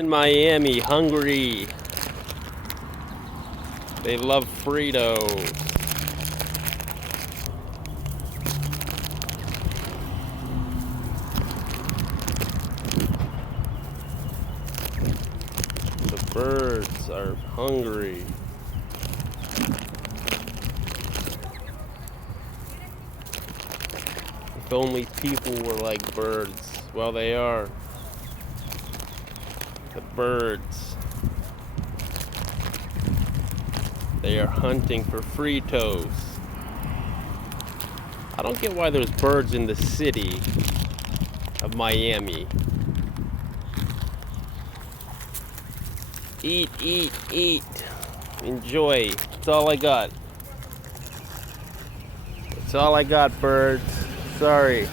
In Miami, hungry. They love fritos. The birds are hungry. If only people were like birds. Well, they are. The birds. They are hunting for fritos. I don't get why there's birds in the city of Miami. Eat, eat, eat. Enjoy. That's all I got. That's all I got, birds. Sorry.